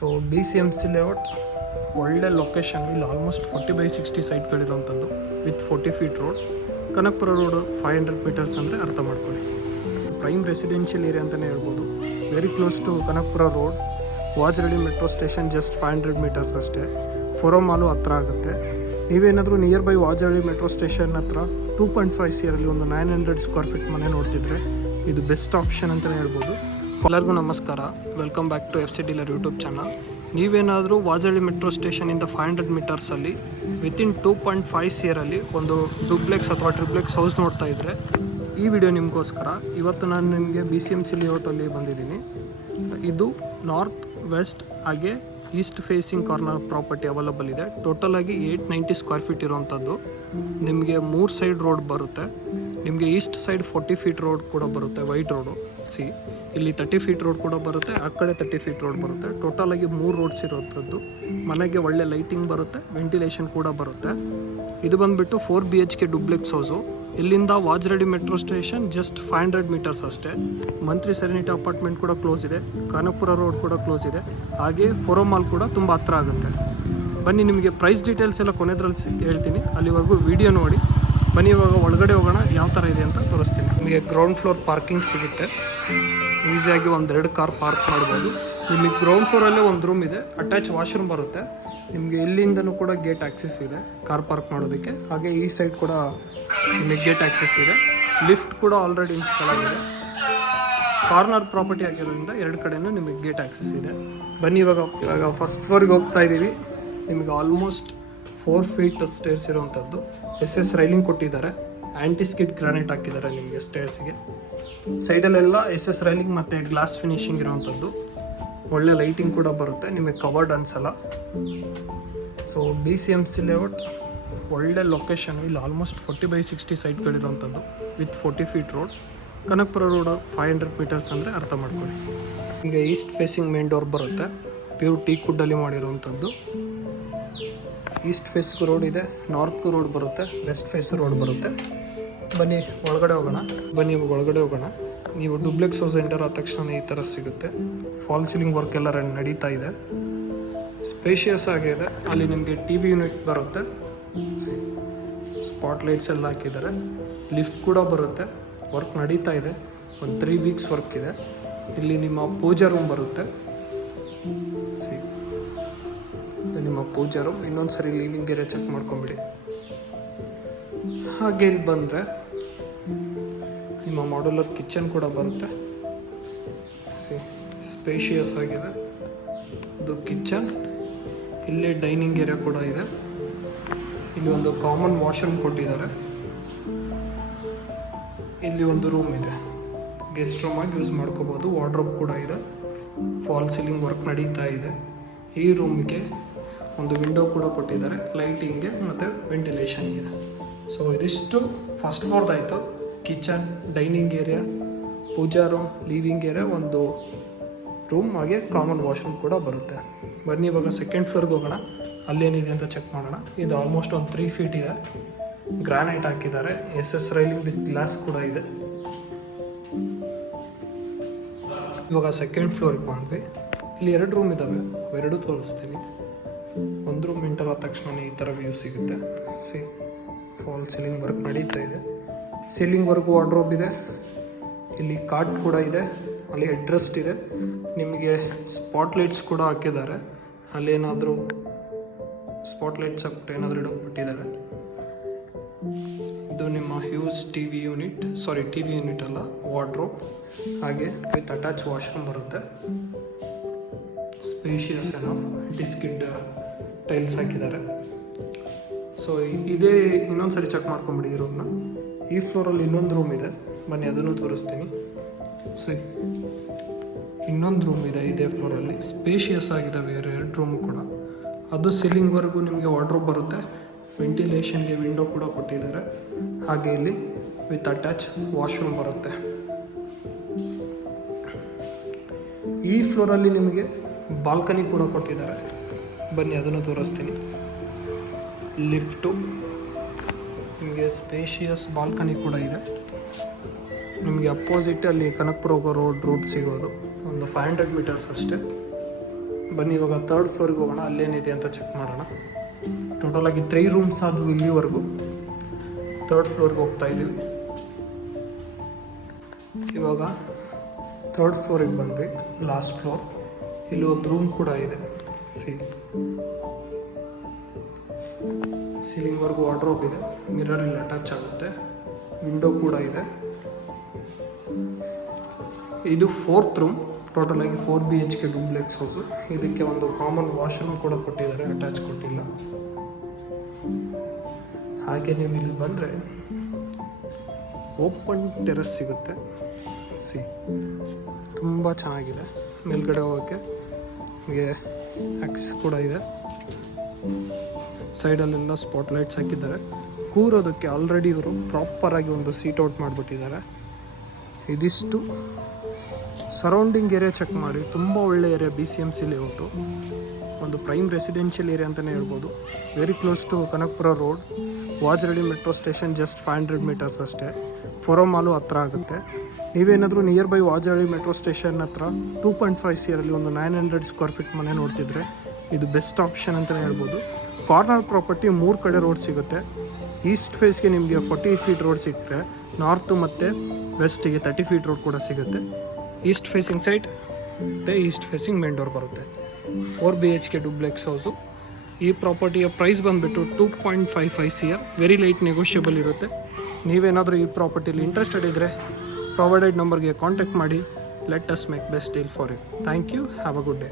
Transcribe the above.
So BCMC layout ಒಳ್ಳೆ location. ಇಲ್ಲಿ almost 40/60 ಸೈಟ್ಗಳಿರುವಂಥದ್ದು with 40 feet road. Kanakapura road 500 metres ಅಂದರೆ ಅರ್ಥ ಮಾಡ್ಕೊಳ್ಳಿ. ಪ್ರೈಮ್ ರೆಸಿಡೆನ್ಷಿಯಲ್ ಏರಿಯಾ ಅಂತಲೇ ಹೇಳ್ಬೋದು. Very close to Kanakapura road. Vajarahalli metro station just 500 metres ಅಷ್ಟೇ. ಫೋರೋ ಮಾಲು ಹತ್ರ ಆಗುತ್ತೆ. ನೀವೇನಾದರೂ nearby Vajarahalli metro station ಹತ್ರ 2.5 CRಲ್ಲಿ ಒಂದು 900 ಸ್ಕ್ವೇರ್ ಫೀಟ್ ಮನೆ ನೋಡ್ತಿದ್ರೆ ಇದು ಬೆಸ್ಟ್ ಆಪ್ಷನ್ ಅಂತಲೇ ಹೇಳ್ಬೋದು. ಎಲ್ಲರಿಗೂ ನಮಸ್ಕಾರ, welcome back to FC dealer YouTube channel. ನೀವೇನಾದರೂ ವಾಜರಳ್ಳಿ ಮೆಟ್ರೋ ಸ್ಟೇಷನಿಂದ 500 ಮೀಟರ್ಸಲ್ಲಿ ವಿತಿನ್ 2.5 CRಲ್ಲಿ ಒಂದು ಡೂಪ್ಲೆಕ್ಸ್ ಅಥವಾ ಟ್ರಿಪ್ಲೆಕ್ಸ್ ಹೌಸ್ ನೋಡ್ತಾ ಇದ್ದರೆ ಈ ವಿಡಿಯೋ ನಿಮಗೋಸ್ಕರ. ಇವತ್ತು ನಾನು ನಿಮಗೆ BCMC ಲೇಔಟಲ್ಲಿ ಬಂದಿದ್ದೀನಿ. ಇದು ನಾರ್ತ್ ವೆಸ್ಟ್ ಹಾಗೆ East facing corner property available ಇದೆ. ಟೋಟಲಾಗಿ 890 ಸ್ಕ್ವೇರ್ ಫೀಟ್ ಇರೋವಂಥದ್ದು. ನಿಮಗೆ 3 ಸೈಡ್ ರೋಡ್ ಬರುತ್ತೆ. ನಿಮಗೆ ಈಸ್ಟ್ ಸೈಡ್ 40 ಫೀಟ್ ರೋಡ್ ಕೂಡ ಬರುತ್ತೆ, ವೈಟ್ ರೋಡು. ಇಲ್ಲಿ 30 ಫೀಟ್ ರೋಡ್ ಕೂಡ ಬರುತ್ತೆ, ಆ ಕಡೆ 30 ಫೀಟ್ ರೋಡ್ ಬರುತ್ತೆ. ಟೋಟಲಾಗಿ 3 ರೋಡ್ಸ್ ಇರೋವಂಥದ್ದು. ಮನೆಗೆ ಒಳ್ಳೆ ಲೈಟಿಂಗ್ ಬರುತ್ತೆ, ವೆಂಟಿಲೇಷನ್ ಕೂಡ ಬರುತ್ತೆ. ಇದು ಬಂದುಬಿಟ್ಟು 4 BHK ಡೂಪ್ಲೆಕ್ಸ್ ಹೌಸು. ಇಲ್ಲಿಂದ Vajarahalli metro station just 500 metres ಅಷ್ಟೇ. ಮಂತ್ರಿ ಸೆರೆನಿಟಿ ಅಪಾರ್ಟ್ಮೆಂಟ್ ಕೂಡ ಕ್ಲೋಸ್ ಇದೆ, ಕನಕಪುರ ರೋಡ್ ಕೂಡ ಕ್ಲೋಸ್ ಇದೆ, ಹಾಗೆ ಫೋರೋ ಮಾಲ್ ಕೂಡ ತುಂಬ ಹತ್ರ ಆಗುತ್ತೆ. ಬನ್ನಿ, ನಿಮಗೆ ಪ್ರೈಸ್ ಡೀಟೇಲ್ಸ್ ಎಲ್ಲ ಕೊನೆದ್ರಲ್ಲಿ ಹೇಳ್ತೀನಿ, ಅಲ್ಲಿವರೆಗೂ ವಿಡಿಯೋ ನೋಡಿ. ಬನ್ನಿ, ಇವಾಗ ಒಳಗಡೆ ಹೋಗೋಣ, ಯಾವ ಥರ ಇದೆ ಅಂತ ತೋರಿಸ್ತೀನಿ. ನಿಮಗೆ ಗ್ರೌಂಡ್ ಫ್ಲೋರ್ ಪಾರ್ಕಿಂಗ್ ಸಿಗುತ್ತೆ. ಈಸಿಯಾಗಿ 1-2 ಕಾರ್ ಪಾರ್ಕ್ ಮಾಡ್ಬೋದು. ನಿಮಗೆ ಗ್ರೌಂಡ್ ಫ್ಲೋರಲ್ಲೇ ಒಂದು ರೂಮ್ ಇದೆ, ಅಟ್ಯಾಚ್ ವಾಶ್ರೂಮ್ ಬರುತ್ತೆ. ನಿಮಗೆ ಇಲ್ಲಿಂದನೂ ಕೂಡ ಗೇಟ್ ಆಕ್ಸೆಸ್ ಇದೆ ಕಾರ್ ಪಾರ್ಕ್ ಮಾಡೋದಕ್ಕೆ. ಹಾಗೆ ಈ ಸೈಡ್ ಕೂಡ ನಿಮಗೆ ಗೇಟ್ ಆಕ್ಸೆಸ್ ಇದೆ. ಲಿಫ್ಟ್ ಕೂಡ ಆಲ್ರೆಡಿ ಇನ್ಸ್ಟಾಲ್ ಆಗಿದೆ. ಕಾರ್ನರ್ ಪ್ರಾಪರ್ಟಿ ಆಗಿರೋದ್ರಿಂದ 2 ಕಡೆಯೂ ನಿಮಗೆ ಗೇಟ್ ಆಕ್ಸೆಸ್ ಇದೆ. ಬನ್ನಿ, ಇವಾಗ ಫಸ್ಟ್ ಫ್ಲೋರಿಗೆ ಹೋಗ್ತಾ ಇದ್ದೀವಿ. ನಿಮಗೆ ಆಲ್ಮೋಸ್ಟ್ 4 ಫೀಟ್ ಸ್ಟೇರ್ಸ್ ಇರುವಂಥದ್ದು. SS ರೈಲಿಂಗ್ ಕೊಟ್ಟಿದ್ದಾರೆ, ಆ್ಯಂಟಿ ಸ್ಕಿಡ್ ಗ್ರಾನೈಟ್ ಹಾಕಿದ್ದಾರೆ ನಿಮಗೆ ಸ್ಟೇರ್ಸಿಗೆ. ಸೈಡಲ್ಲೆಲ್ಲ SS ರೈಲಿಂಗ್ ಮತ್ತು ಗ್ಲಾಸ್ ಫಿನಿಶಿಂಗ್ ಇರುವಂಥದ್ದು. ಒಳ್ಳೆ ಲೈಟಿಂಗ್ ಕೂಡ ಬರುತ್ತೆ, ನಿಮಗೆ ಕವರ್ಡ್ ಅನ್ಸಲ್ಲ. ಸೊ BCMC ಲೇಔಟ್ ಒಳ್ಳೆ ಲೊಕೇಶನ್. ಇಲ್ಲಿ ಆಲ್ಮೋಸ್ಟ್ 40/60 ಸೈಟ್ಗಳಿರುವಂಥದ್ದು with 40 feet road. Kanakapura road 500 metres ಅಂದರೆ ಅರ್ಥ ಮಾಡ್ಕೊಳ್ಳಿ. ಈಗ ಈಸ್ಟ್ ಫೇಸಿಂಗ್ ಮೇನ್ ಡೋರ್ ಬರುತ್ತೆ, ಪ್ಯೂರ್ ಟೀಕ್ ವುಡ್ಡಲ್ಲಿ ಮಾಡಿರುವಂಥದ್ದು. ಈಸ್ಟ್ ಫೇಸ್ಗೂ ರೋಡ್ ಇದೆ, ನಾರ್ತ್ಗೂ ರೋಡ್ ಬರುತ್ತೆ, ವೆಸ್ಟ್ ಫೇಸ್ ರೋಡ್ ಬರುತ್ತೆ. ಬನ್ನಿ ಒಳಗಡೆ ಹೋಗೋಣ. ನೀವು ಡೂಪ್ಲೆಕ್ಸ್ ಹೌಸ್ ಎಂಟರ್ ಆದ ತಕ್ಷಣ ಈ ಥರ ಸಿಗುತ್ತೆ. ಫಾಲ್ ಸೀಲಿಂಗ್ ವರ್ಕ್ ಎಲ್ಲ ನಡೀತಾ ಇದೆ. ಸ್ಪೇಷಿಯಸ್ ಆಗಿದೆ. ಅಲ್ಲಿ ನಿಮಗೆ TV ಯೂನಿಟ್ ಬರುತ್ತೆ, ಸ್ಪಾಟ್ ಲೈಟ್ಸ್ ಎಲ್ಲ ಹಾಕಿದ್ದಾರೆ. ಲಿಫ್ಟ್ ಕೂಡ ಬರುತ್ತೆ, ವರ್ಕ್ ನಡೀತಾ ಇದೆ. ಒಂದು 3 ವೀಕ್ಸ್ ವರ್ಕ್ ಇದೆ. ಇಲ್ಲಿ ನಿಮ್ಮ ಪೂಜಾ ರೂಮ್ ಬರುತ್ತೆ. ನಿಮ್ಮ ಪೂಜಾ ರೂಮ್. ಇನ್ನೊಂದು ಸರಿ ಲಿವಿಂಗ್ ಏರಿಯಾ ಚೆಕ್ ಮಾಡ್ಕೊಂಬಿಡಿ. ಹಾಗೆ ಇಲ್ಲಿ ಬಂದರೆ ನಿಮ್ಮ ಮಾಡ್ಯುಲರ್ ಕಿಚನ್ ಕೂಡ ಬರುತ್ತೆ. ಸ್ಪೇಷಿಯಸ್ ಆಗಿದೆ ಇದು ಕಿಚನ್. ಇಲ್ಲೇ ಡೈನಿಂಗ್ ಏರಿಯಾ ಕೂಡ ಇದೆ. ಇಲ್ಲಿ ಒಂದು ಕಾಮನ್ ವಾಶ್ರೂಮ್ ಕೊಟ್ಟಿದ್ದಾರೆ. ಇಲ್ಲಿ ಒಂದು ರೂಮ್ ಇದೆ, ಗೆಸ್ಟ್ ರೂಮ್ ಆಗಿ ಯೂಸ್ ಮಾಡ್ಕೋಬೋದು. ವಾರ್ಡ್ರೋಬ್ ಕೂಡ ಇದೆ. ಫಾಲ್ ಸೀಲಿಂಗ್ ವರ್ಕ್ ನಡೀತಾ ಇದೆ. ಈ ರೂಮಿಗೆ ಒಂದು ವಿಂಡೋ ಕೂಡ ಕೊಟ್ಟಿದ್ದಾರೆ, ಲೈಟಿಂಗ್ಗೆ ಮತ್ತು ವೆಂಟಿಲೇಷನ್ಗೆ. ಸೊ ಇದಿಷ್ಟು ಫಸ್ಟ್ ಫ್ಲೋರ್ದಾಯಿತು. ಕಿಚನ್, ಡೈನಿಂಗ್ ಏರಿಯಾ, ಪೂಜಾ ರೂಮ್, ಲಿವಿಂಗ್ ಏರಿಯಾ, ಒಂದು ರೂಮ್, ಹಾಗೆ ಕಾಮನ್ ವಾಶ್ರೂಮ್ ಕೂಡ ಬರುತ್ತೆ. ಬನ್ನಿ ಇವಾಗ ಸೆಕೆಂಡ್ ಫ್ಲೋರ್ಗೆ ಹೋಗೋಣ, ಅಲ್ಲೇನಿದೆ ಅಂತ ಚೆಕ್ ಮಾಡೋಣ. ಇದು ಆಲ್ಮೋಸ್ಟ್ ಒಂದು 3 ಫೀಟ್ ಇದೆ. ಗ್ರಾನೈಟ್ ಹಾಕಿದ್ದಾರೆ, SS ರೈಲಿಂಗ್ ವಿತ್ ಗ್ಲಾಸ್ ಕೂಡ ಇದೆ. ಇವಾಗ ಸೆಕೆಂಡ್ ಫ್ಲೋರಿಗೆ ಬಂದ್ವಿ. ಇಲ್ಲಿ 2 ರೂಮ್ ಇದ್ದಾವೆ, ಅವೆರಡೂ ತೋರಿಸ್ತೀನಿ. ಒಂದು ರೂಮ್ ಎಂಟರ್ ಆದ ತಕ್ಷಣ ಈ ಥರ ವ್ಯೂ ಸಿಗುತ್ತೆ. ಫಾಲ್ ಸೀಲಿಂಗ್ ವರ್ಕ್ ನಡೀತಾ ಇದೆ. ಸೀಲಿಂಗ್ ವರ್ಕ್ ವಾರ್ಡ್ರೋಬ್ ಇದೆ. ಇಲ್ಲಿ ಕಾಟ್ ಕೂಡ ಇದೆ, ಅಲ್ಲಿ ಹೆಡ್ರೆಸ್ಟ್ ಇದೆ. ನಿಮಗೆ ಸ್ಪಾಟ್ ಲೈಟ್ಸ್ ಕೂಡ ಹಾಕಿದ್ದಾರೆ. ಅಲ್ಲೇನಾದರೂ ಸ್ಪಾಟ್ ಲೈಟ್ಸ್ ಹಾಕ್ಬಿಟ್ಟು ಏನಾದರೂ ಇಡೋಕ್ಬಿಟ್ಟಿದ್ದಾರೆ. ಇದು ನಿಮ್ಮ ಹ್ಯೂಜ್ TV ಯೂನಿಟ್ ಅಲ್ಲ, ವಾರ್ಡ್ರೋಬ್, ಹಾಗೆ ವಿತ್ ಅಟ್ಯಾಚ್ ವಾಶ್ರೂಮ್ ಬರುತ್ತೆ. ಸ್ಪೇಷಿಯಸ್ ಎನಫ್, ಡಿಸ್ಕಿಡ್ ಟೈಲ್ಸ್ ಹಾಕಿದ್ದಾರೆ. ಸೊ ಇದೇ ಇನ್ನೊಂದು ಸರಿ ಚೆಕ್ ಮಾಡ್ಕೊಂಬಿಡಿ ಈ ರೂಮ್ನ. ಈ ಫ್ಲೋರಲ್ಲಿ ಇನ್ನೊಂದು ರೂಮ್ ಇದೆ, ಬನ್ನಿ ಅದನ್ನು ತೋರಿಸ್ತೀನಿ. ಇನ್ನೊಂದು ರೂಮ್ ಇದೆ ಇದೇ ಫ್ಲೋರಲ್ಲಿ. ಸ್ಪೇಷಿಯಸ್ ಆಗಿದ್ದಾವೆ 2 ರೂಮ್ ಕೂಡ. ಅದು ಸೀಲಿಂಗ್ವರೆಗೂ ನಿಮಗೆ ವಾರ್ಡ್ರೋಬ್ ಬರುತ್ತೆ. ವೆಂಟಿಲೇಷನ್ಗೆ ವಿಂಡೋ ಕೂಡ ಕೊಟ್ಟಿದ್ದಾರೆ. ಹಾಗೆ ಇಲ್ಲಿ ವಿತ್ ಅಟ್ಯಾಚ್ ವಾಶ್ರೂಮ್ ಬರುತ್ತೆ. ಈ ಫ್ಲೋರಲ್ಲಿ ನಿಮಗೆ ಬಾಲ್ಕನಿ ಕೂಡ ಕೊಟ್ಟಿದ್ದಾರೆ, ಬನ್ನಿ ಅದನ್ನು ತೋರಿಸ್ತೀನಿ. ಲಿಫ್ಟು, ನಿಮಗೆ ಸ್ಪೇಷಿಯಸ್ ಬಾಲ್ಕನಿ ಕೂಡ ಇದೆ. ನಿಮಗೆ ಅಪೋಸಿಟ್ ಅಲ್ಲಿ ಕನಕಪುರ ಹೋಗೋ ರೋಡ್ ಸಿಗೋದು ಒಂದು 500 ಮೀಟರ್ಸ್ ಅಷ್ಟೇ. ಬನ್ನಿ ಇವಾಗ 3rd ಫ್ಲೋರ್ಗೆ ಹೋಗೋಣ, ಅಲ್ಲೇನಿದೆ ಅಂತ ಚೆಕ್ ಮಾಡೋಣ. ಟೋಟಲಾಗಿ 3 ರೂಮ್ಸ್ ಆದವು ಇಲ್ಲಿವರೆಗೂ. 3rd ಫ್ಲೋರ್ಗೆ ಹೋಗ್ತಾ ಇದ್ದೀವಿ. ಇವಾಗ 3rd ಫ್ಲೋರಿಗೆ ಬಂದ್ವಿ, ಲಾಸ್ಟ್ ಫ್ಲೋರ್. ಇಲ್ಲಿ ಒಂದು ರೂಮ್ ಕೂಡ ಇದೆ. ಸೀಲಿಂಗ್ವರೆಗೂ ವಾರ್ಡ್ರೋಬ್ ಇದೆ, ಮಿರರ್ ಇಲ್ಲಿ ಅಟ್ಯಾಚ್ ಆಗುತ್ತೆ, ವಿಂಡೋ ಕೂಡ ಇದೆ. ಇದು 4th ರೂಮ್. ಟೋಟಲಾಗಿ 4 BHK ಡೂಪ್ಲೆಕ್ಸ್ ಹೌಸು. ಇದಕ್ಕೆ ಒಂದು ಕಾಮನ್ ವಾಶ್ರೂಮ್ ಕೂಡ ಕೊಟ್ಟಿದ್ದಾರೆ, ಅಟ್ಯಾಚ್ ಕೊಟ್ಟಿಲ್ಲ. ಹಾಗೆ ನೀವು ಇಲ್ಲಿ ಬಂದರೆ ಓಪನ್ ಟೆರೆಸ್ ಸಿಗುತ್ತೆ. ತುಂಬ ಚೆನ್ನಾಗಿದೆ. ಮೇಲ್ಗಡೆ ಹೋಗೋಕ್ಕೆ ನಿಮಗೆ ಆಕ್ಸೆಸ್ ಕೂಡ ಇದೆ. ಸೈಡಲ್ಲೆಲ್ಲ ಸ್ಪಾಟ್ಲೈಟ್ಸ್ ಹಾಕಿದ್ದಾರೆ. ಕೂರೋದಕ್ಕೆ ಆಲ್ರೆಡಿ ಇವರು ಪ್ರಾಪರಾಗಿ ಒಂದು ಸೀಟ್ ಔಟ್ ಮಾಡಿಬಿಟ್ಟಿದ್ದಾರೆ. ಇದಿಷ್ಟು ಸರೌಂಡಿಂಗ್ ಏರಿಯಾ ಚೆಕ್ ಮಾಡಿ. ತುಂಬ ಒಳ್ಳೆ ಏರಿಯಾ, BCMC ಲೇಔಟು. ಒಂದು ಪ್ರೈಮ್ ರೆಸಿಡೆನ್ಷಿಯಲ್ ಏರಿಯಾ ಅಂತಲೇ ಹೇಳ್ಬೋದು. Very close to Kanakapura road. Vajarahalli metro station just 500 metres ಅಷ್ಟೇ. ಫೋರಮ್ ಮಾಲು ಹತ್ರ ಆಗುತ್ತೆ. ನೀವೇನಾದರೂ nearby Vajarahalli metro station ಹತ್ರ 2.5 CR ಒಂದು 900 ಸ್ಕ್ವೇರ್ ಫೀಟ್ ಮನೆ ನೋಡ್ತಿದ್ರೆ ಇದು ಬೆಸ್ಟ್ ಆಪ್ಷನ್ ಅಂತಲೇ ಹೇಳ್ಬೋದು. ಕಾರ್ನರ್ ಪ್ರಾಪರ್ಟಿ 3 ಕಡೆ ರೋಡ್ ಸಿಗುತ್ತೆ. ಈಸ್ಟ್ ಫೇಸ್ಗೆ ನಿಮಗೆ 40 ಫೀಟ್ ರೋಡ್ ಸಿಕ್ಕರೆ, ನಾರ್ತು ಮತ್ತು ವೆಸ್ಟಿಗೆ 30 ಫೀಟ್ ರೋಡ್ ಕೂಡ ಸಿಗುತ್ತೆ. ಈಸ್ಟ್ ಫೇಸಿಂಗ್ ಸೈಡ್ ಮತ್ತು ಈಸ್ಟ್ ಫೇಸಿಂಗ್ ಮೇನ್ ಡೋರ್ ಬರುತ್ತೆ. 4 BHK ಡೂಪ್ಲೆಕ್ಸ್ ಹೌಸು. ಈ ಪ್ರಾಪರ್ಟಿಯ ಪ್ರೈಸ್ ಬಂದುಬಿಟ್ಟು 2.55 CR. ವೆರಿ ಲೈಟ್ ನೆಗೋಷಿಯಬಲ್ ಇರುತ್ತೆ. ನೀವೇನಾದರೂ ಈ ಪ್ರಾಪರ್ಟಿಲಿ ಇಂಟ್ರೆಸ್ಟೆಡ್ ಇದ್ದರೆ ಪ್ರೊವೈಡೆಡ್ ನಂಬರ್ಗೆ ಕಾಂಟ್ಯಾಕ್ಟ್ ಮಾಡಿ. Let us make best deal for you. Thank you. Have a good day.